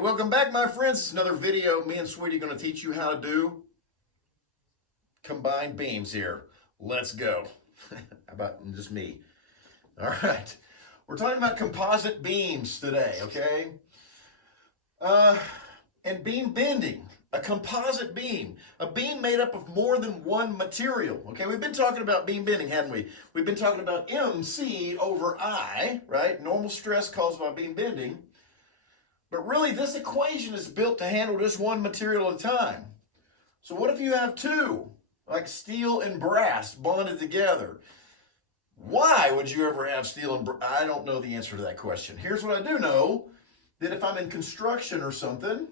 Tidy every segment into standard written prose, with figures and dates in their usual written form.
welcome back, my friends. It's another video. Me and Sweetie are going to teach you how to do combined beams here. Let's go. How about just me? All right. We're talking about composite beams today, okay? And beam bending. A composite beam. A beam made up of more than one material, okay? We've been talking about beam bending, haven't we? We've been talking about MC over I, right? Normal stress caused by beam bending. But really, this equation is built to handle just one material at a time. So what if you have two, like steel and brass bonded together? Why would you ever have steel and brass? I don't know the answer to that question. Here's what I do know, that if I'm in construction or something,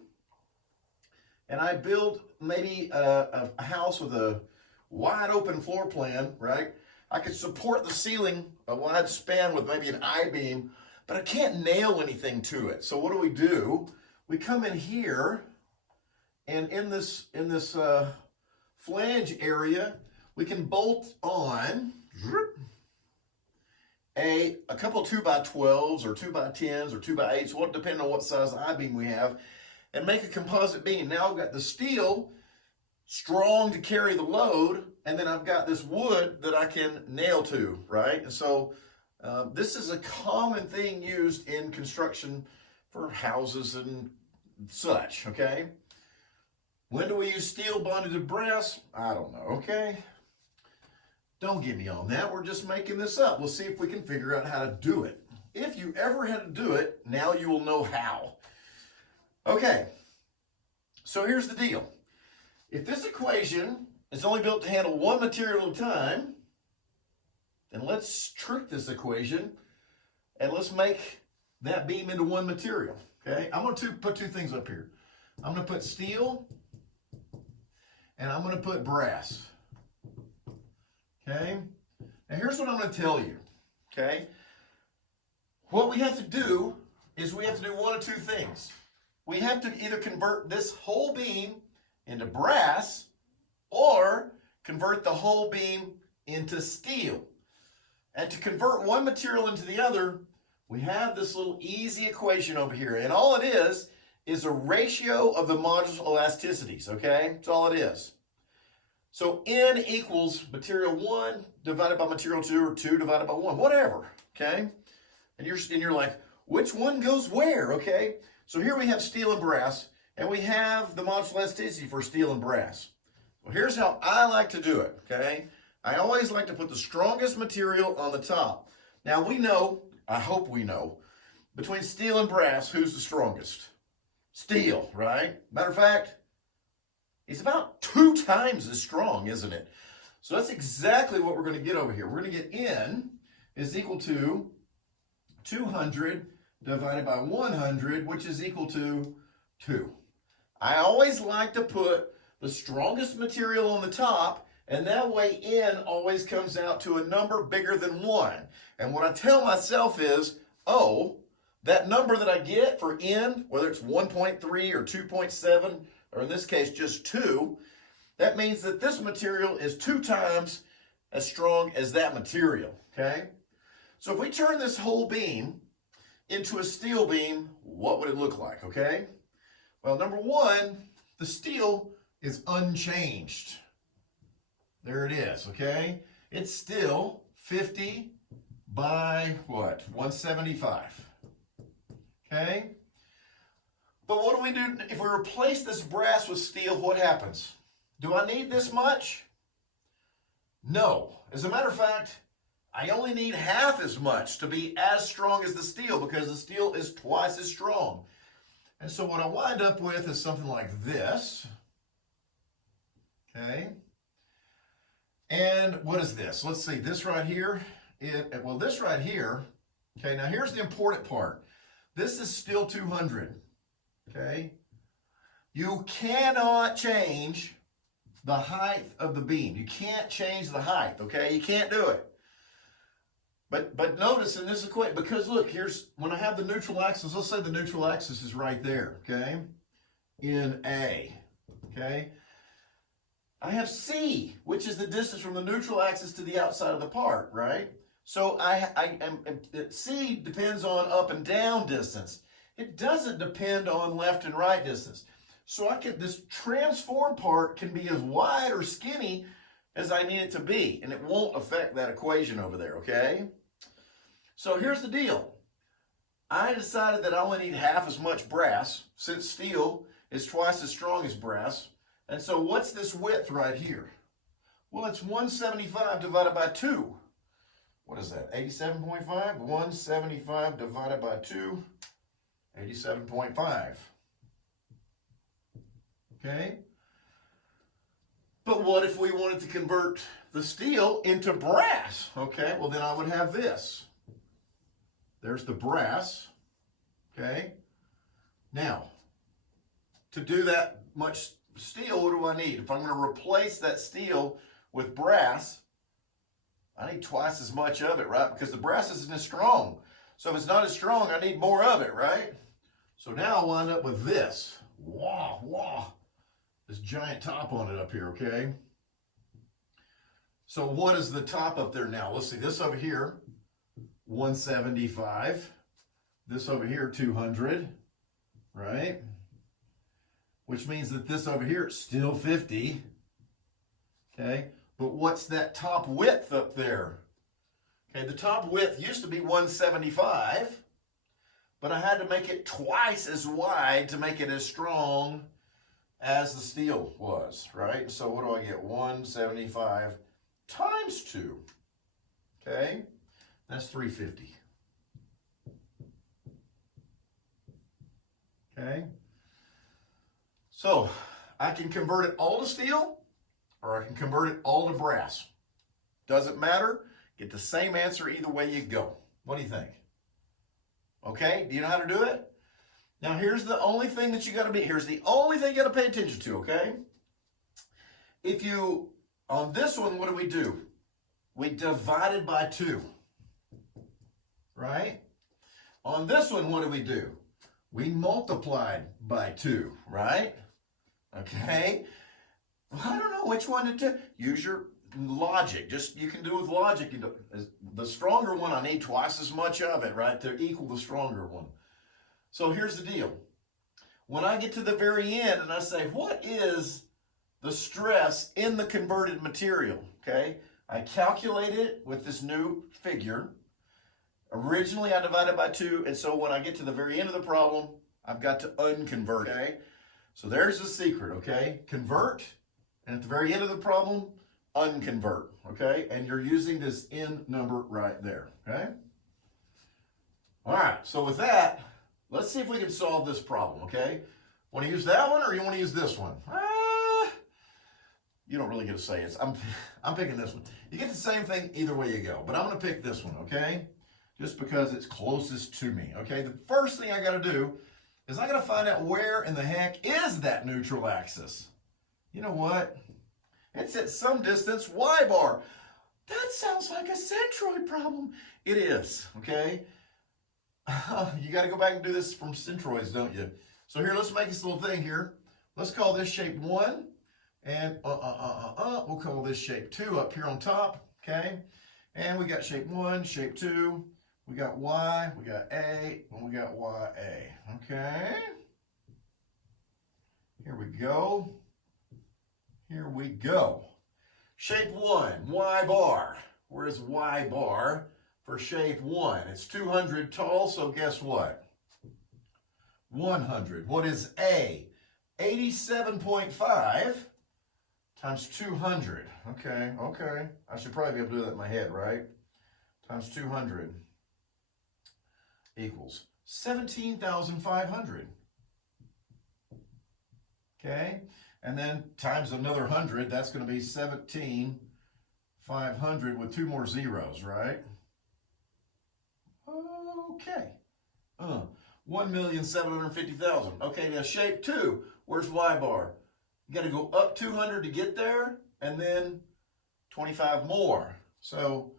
and I build maybe a house with a wide open floor plan, right? I could support the ceiling a wide span with maybe an I-beam, but I can't nail anything to it. So what do? We come in here, and in this flange area, we can bolt on a couple 2x12s or 2x10s or 2x8s, well, depending on what size I-beam we have, and make a composite beam. Now I've got the steel strong to carry the load, and then I've got this wood that I can nail to, right? And so this is a common thing used in construction for houses and such, okay? When do we use steel bonded to brass? I don't know, okay? Don't get me on that. We're just making this up. We'll see if we can figure out how to do it. If you ever had to do it, now you will know how. Okay, so here's the deal. If this equation is only built to handle one material at a time, then let's trick this equation and let's make that beam into one material, okay? I'm going to put two things up here. I'm going to put steel and I'm going to put brass, okay? Now here's what I'm going to tell you, okay? What we have to do is we have to do one of two things. We have to either convert this whole beam into brass or convert the whole beam into steel. And to convert one material into the other, we have this little easy equation over here. And all it is a ratio of the modulus elasticities, okay? That's all it is. So N equals material 1 divided by material 2, or 2 divided by 1, whatever, okay? And you're like, which one goes where, okay? So here we have steel and brass, and we have the modulus elasticity for steel and brass. Well, here's how I like to do it, okay? I always like to put the strongest material on the top. Now we know, I hope we know, between steel and brass, who's the strongest? Steel, right? Matter of fact, it's about 2 times as strong, isn't it? So that's exactly what we're going to get over here. We're going to get N is equal to 200 divided by 100, which is equal to 2. I always like to put the strongest material on the top, and that way N always comes out to a number bigger than 1. And what I tell myself is, oh, that number that I get for N, whether it's 1.3 or 2.7, or in this case just 2, that means that this material is 2 times as strong as that material, okay? So if we turn this whole beam into a steel beam, what would it look like, okay? Well, number one, the steel is unchanged. There it is, okay? It's still 50 by what? 175, okay? But what do we do if we replace this brass with steel? What happens? Do I need this much? No. As a matter of fact, I only need half as much to be as strong as the steel, because the steel is twice as strong. And so what I wind up with is something like this. Okay. And what is this? Let's see, this right here. This right here, okay, now here's the important part. This is still 200, okay? You cannot change the height of the beam. You can't change the height, okay? You can't do it. But notice in this equation, because look, here's, when I have the neutral axis, let's say the neutral axis is right there, okay? In A, okay? I have C, which is the distance from the neutral axis to the outside of the part, right? So C depends on up and down distance. It doesn't depend on left and right distance. So this transform part can be as wide or skinny as I need it to be, and it won't affect that equation over there, okay? So here's the deal. I decided that I only need half as much brass, since steel is twice as strong as brass. And so what's this width right here? Well, it's 175 divided by 2. What is that, 87.5? 175 divided by 2, 87.5. Okay? But what if we wanted to convert the steel into brass? Okay, well then I would have this. There's the brass. Okay? Now, to do that much steel, what do I need? If I'm going to replace that steel with brass, I need twice as much of it, right? Because the brass isn't as strong. So if it's not as strong, I need more of it, right? So now I'll wind up with this. Wah, wah. This giant top on it up here, okay? So what is the top up there now? Let's see, this over here, 175. This over here, 200, right? Which means that this over here is still 50, okay? But what's that top width up there? Okay, the top width used to be 175, but I had to make it twice as wide to make it as strong as the steel was, right? So what do I get? 175 times 2, okay? That's 350. Okay? So I can convert it all to steel, or I can convert it all to brass. Doesn't matter. Get the same answer either way you go. What do you think? Okay, do you know how to do it? Now here's the only thing that you got to be, here's the only thing you got to pay attention to, okay? If you, on this one, what do? We divided by 2, right? On this one, what do? We multiplied by 2, right? Okay? Well, I don't know which one to do. Use your logic. Just, you can do with logic. The stronger one, I need twice as much of it, right, to equal the stronger one. So here's the deal. When I get to the very end and I say, what is the stress in the converted material? Okay, I calculate it with this new figure. Originally, I divided by 2, and so when I get to the very end of the problem, I've got to unconvert it. Okay? So there's the secret, okay? Convert, and at the very end of the problem, unconvert, okay? And you're using this n number right there, okay? All right, so with that, let's see if we can solve this problem, okay? Want to use that one or you want to use this one? You don't really get to say it. I'm picking this one. You get the same thing either way you go, but I'm going to pick this one, okay? Just because it's closest to me, okay? The first thing I got to do is I got to find out where in the heck is that neutral axis. You know what? It's at some distance, y bar. That sounds like a centroid problem. It is, okay? You got to go back and do this from centroids, don't you? So here, let's make this little thing here. Let's call this shape 1, and we'll call this shape 2 up here on top, okay? And we got shape 1, shape 2, we got Y, we got A, and we got YA, okay? Here we go. Here we go. Shape 1, Y bar. Where's Y bar for shape 1? It's 200 tall, so guess what? 100. What is A? 87.5 times 200. Okay. I should probably be able to do that in my head, right? Times 200 equals 17,500. Okay? And then times another 100, that's going to be 17,500 with 2 more zeros, right? Okay. 1,750,000. Okay, now shape 2, where's Y bar? You got to go up 200 to get there, and then 25 more. So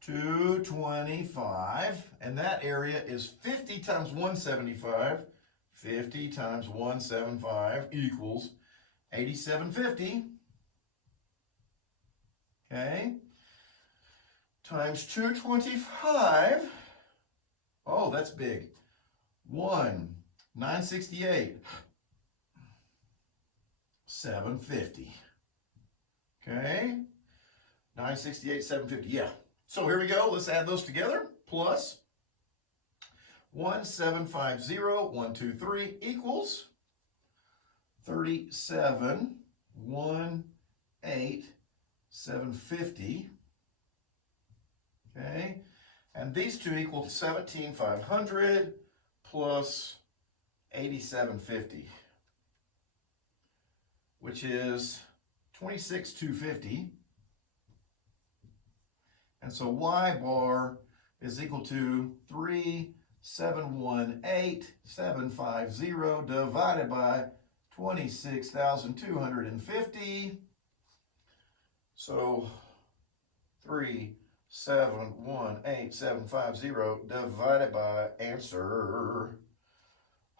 225, and that area is 50 times 175. 50 times 175 equals 8750. Okay. Times 225. Oh, that's big. 1 968, 750. Okay, 968, 750. Yeah. So here we go. Let's add those together. Plus 1750, 123 equals 37, 18, 750. Okay, and these two equal 17,500 plus 8750, which is 26,250. And so y bar is equal to 3,718,750 divided by 26,250. So 3,718,750 divided by answer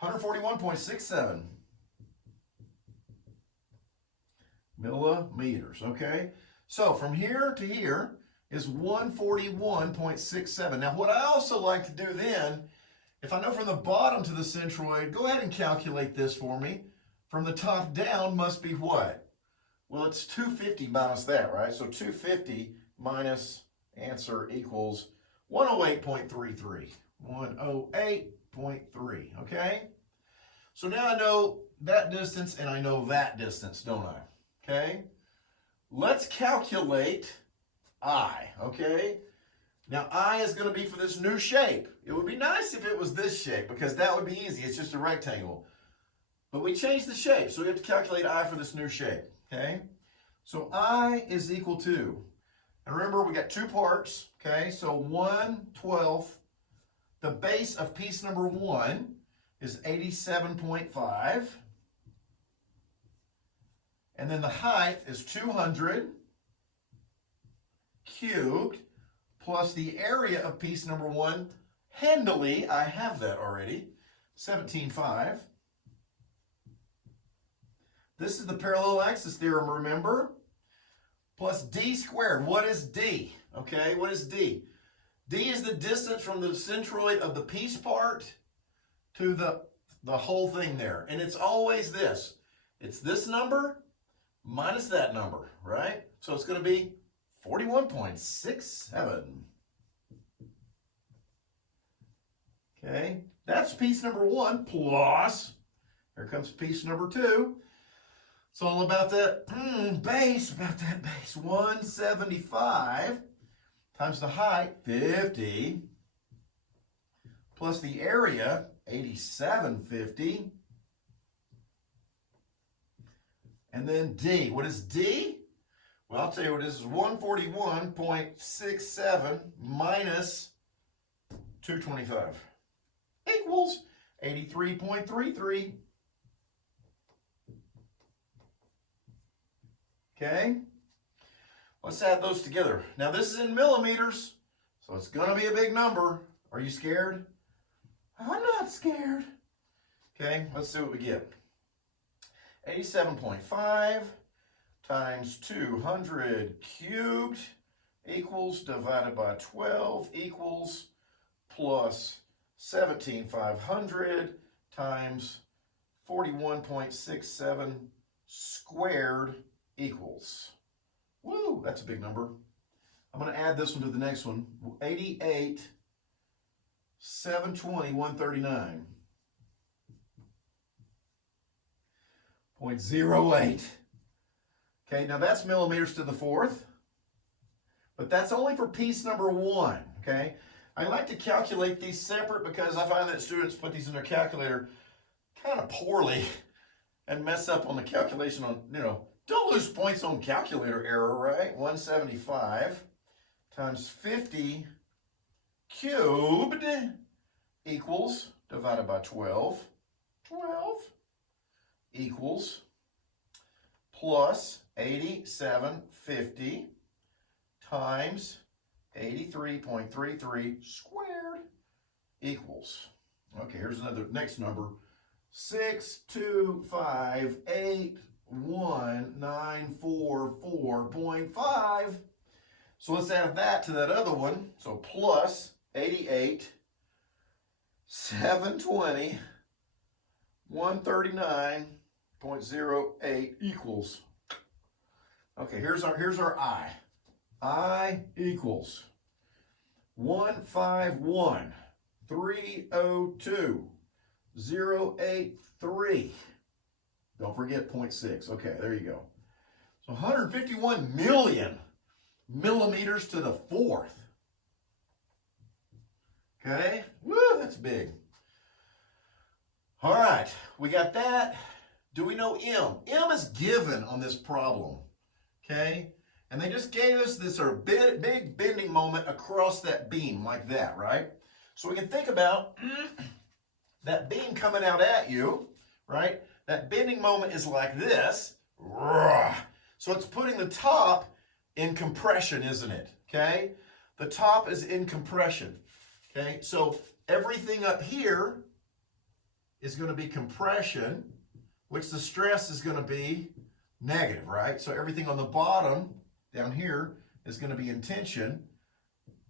141.67 millimeters. Okay, so from here to here is 141.67. Now what I also like to do then, if I know from the bottom to the centroid, go ahead and calculate this for me. From the top down must be what? Well, it's 250 minus that, right? So 250 minus answer equals 108.33. 108.3, okay? So now I know that distance and I know that distance, don't I? Okay? Let's calculate I, okay? Now I is going to be for this new shape. It would be nice if it was this shape because that would be easy. It's just a rectangle. But we changed the shape, so we have to calculate I for this new shape, okay? So I is equal to, and remember we got two parts, okay? So 1/12, the base of piece number 1 is 87.5. And then the height is 200 cubed plus the area of piece number 1. Handily, I have that already, 17.5. This is the parallel axis theorem, remember? Plus d squared. What is d? Okay, what is d? D is the distance from the centroid of the piece part to the whole thing there. And it's always this. It's this number minus that number, right? So it's going to be 41.67. Okay, that's piece number 1 plus, here comes piece number 2. It's all about that base, 175 times the height, 50, plus the area, 8750. And then D. What is D? Well, I'll tell you what it is. 141.67 minus 225 equals 83.33. Okay? Let's add those together. Now, this is in millimeters, so it's going to be a big number. Are you scared? I'm not scared. Okay, let's see what we get. 87.5 times 200 cubed equals divided by 12 equals plus 17,500 times 41.67 squared equals. Woo, that's a big number. I'm going to add this one to the next one. 88, 720, 139. 0.08. Okay, now that's millimeters to the 4th, but that's only for piece number 1, okay? I like to calculate these separate because I find that students put these in their calculator kind of poorly and mess up on the calculation on, don't lose points on calculator error, right? 175 times 50 cubed equals, divided by 12 equals plus 8750 times 83.33 squared equals. Okay, here's another next number. 6258194.5. So let's add that to that other one. So plus 88, 720, 139.08 equals. Okay, here's our I. I equals 151.302.083. Don't forget 0.6. Okay, there you go. So 151 million millimeters to the fourth. Okay, woo, that's big. All right, we got that. Do we know M? M is given on this problem, okay? And they just gave us this sort of big bending moment across that beam like that, right? So we can think about that beam coming out at you, right? That bending moment is like this. So it's putting the top in compression, isn't it? Okay? The top is in compression. Okay? So everything up here is going to be compression, which the stress is going to be negative, right? So everything on the bottom down here is going to be in tension,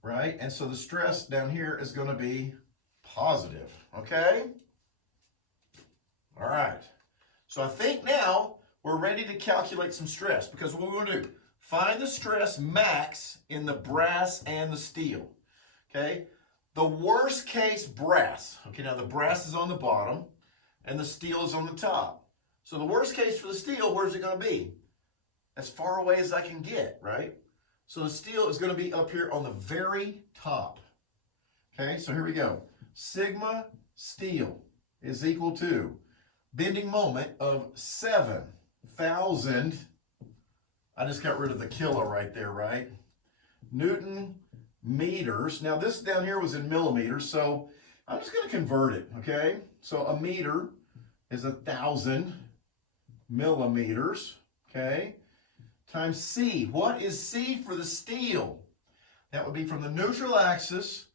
right? And so the stress down here is going to be positive, okay? All right. So I think now we're ready to calculate some stress, because what we're going to do, find the stress max in the brass and the steel, okay? The worst case brass, okay, now the brass is on the bottom and the steel is on the top. So the worst case for the steel, where's it going to be? As far away as I can get, right? So the steel is going to be up here on the very top. Okay, so here we go. Sigma steel is equal to bending moment of 7,000. I just got rid of the kilo right there, right? Newton meters. Now this down here was in millimeters, so I'm just going to convert it, okay? So a meter is 1,000 millimeters, okay? Times C. What is C for the steel? That would be from the neutral axis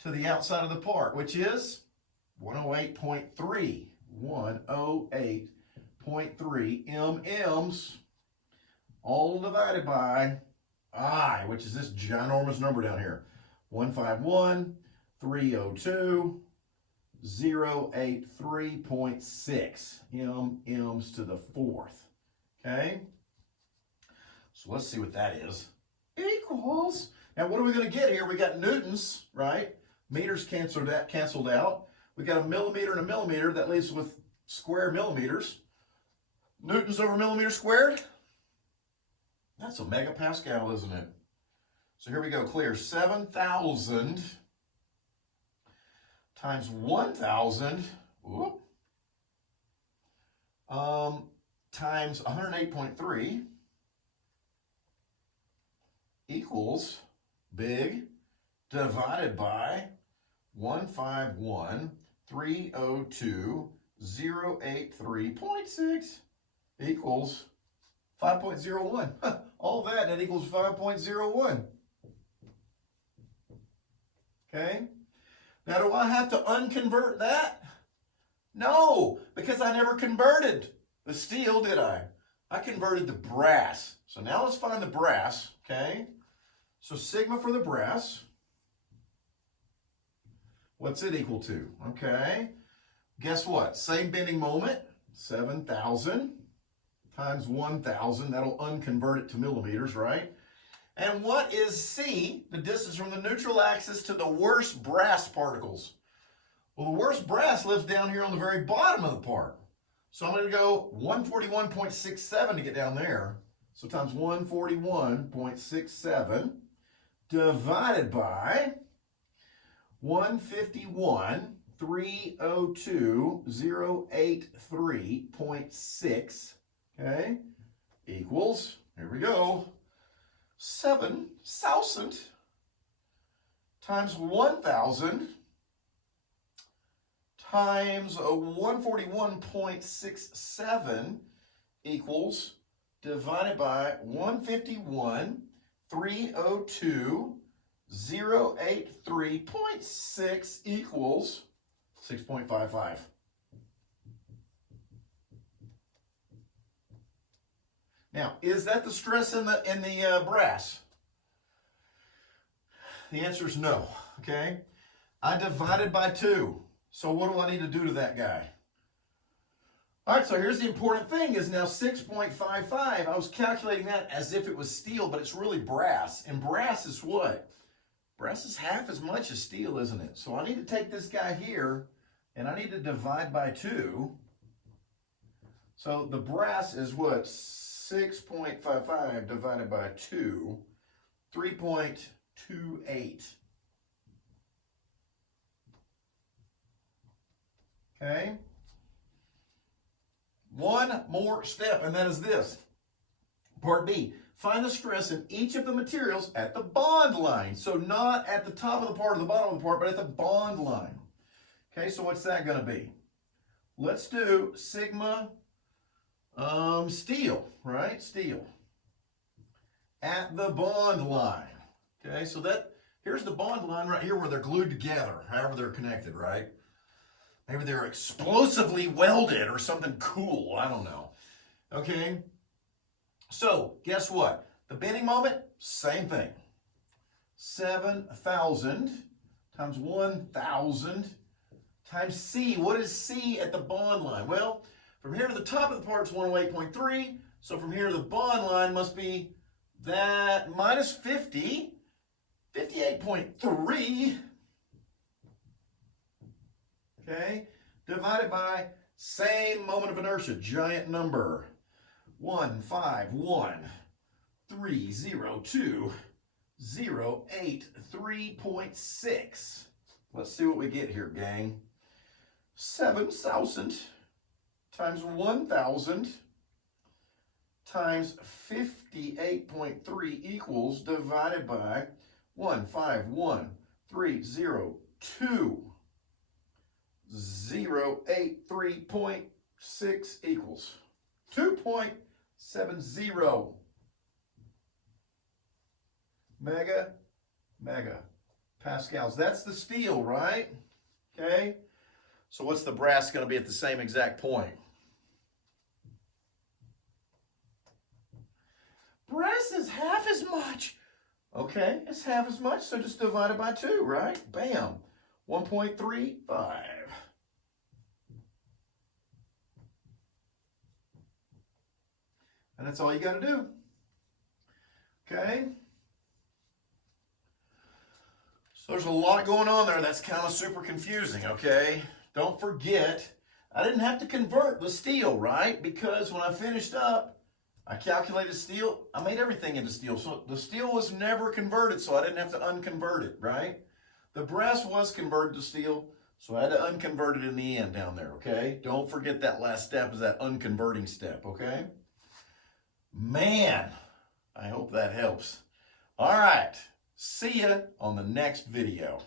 to the outside of the part, which is 108.3. 108.3 mm's, all divided by I, which is this ginormous number down here. 151.302.083.6 mm's to the fourth. Okay? So let's see what that is. Equals. Now what are we going to get here? We got newtons, right? Meters canceled out. We got a millimeter and a millimeter. That leaves us with square millimeters. Newtons over millimeter squared. That's a megapascal, isn't it? So here we go. Clear. 7,000 times 1,000. Times 108.3 equals big divided by 151.302.083.6 equals 5.01. All that, and it equals 5.01. Okay? Now, do I have to unconvert that? No, because I never converted the steel, did I? I converted the brass. So now let's find the brass, okay? So sigma for the brass. What's it equal to? Okay. Guess what? Same bending moment, 7,000 times 1,000. That'll unconvert it to millimeters, right? And what is C, the distance from the neutral axis to the worst brass particles? Well, the worst brass lives down here on the very bottom of the part. So I'm going to go 141.67 to get down there. So times 141.67 divided by 151.302.083.6, okay, equals, here we go, 7,000 times 1,000 times 141.67 equals, divided by 151.302.083.6 equals 6.55. Now, is that the stress in the brass? The answer is no, okay? I divided by 2. So what do I need to do to that guy? All right, so here's the important thing is now 6.55, I was calculating that as if it was steel, but it's really brass. And brass is what? Brass is half as much as steel, isn't it? So I need to take this guy here, and I need to divide by 2. So the brass is what? 6.55 divided by 2, 3.28. Okay? One more step, and that is this. Part B, find the stress in each of the materials at the bond line. So not at the top of the part or the bottom of the part, but at the bond line. Okay, so what's that going to be? Let's do sigma steel, right? Steel. At the bond line. Okay, so here's the bond line right here where they're glued together, however they're connected, right? Maybe they're explosively welded or something cool. I don't know. Okay? So, guess what? The bending moment, same thing. 7,000 times 1,000 times C. What is C at the bond line? Well, from here to the top of the part, it's 108.3. So from here to the bond line must be that minus 50, 58.3. Okay, divided by same moment of inertia, giant number, 151,302,083.6. Let's see what we get here, gang. 7,000 times 1,000 times 58.3 equals divided by 151,302,083.6 equals 2.70 mega pascals. That's the steel, right? Okay. So what's the brass going to be at the same exact point? Brass is half as much. Okay, it's half as much, so just divide it by 2, right? Bam. 1.35. And that's all you got to do. Okay? So there's a lot going on there that's kind of super confusing, okay? Don't forget, I didn't have to convert the steel, right? Because when I finished up, I calculated steel. I made everything into steel. So the steel was never converted, so I didn't have to unconvert it, right? The brass was converted to steel, so I had to unconvert it in the end down there, okay? Don't forget that last step is that unconverting step, okay? Man, I hope that helps. All right, see ya on the next video.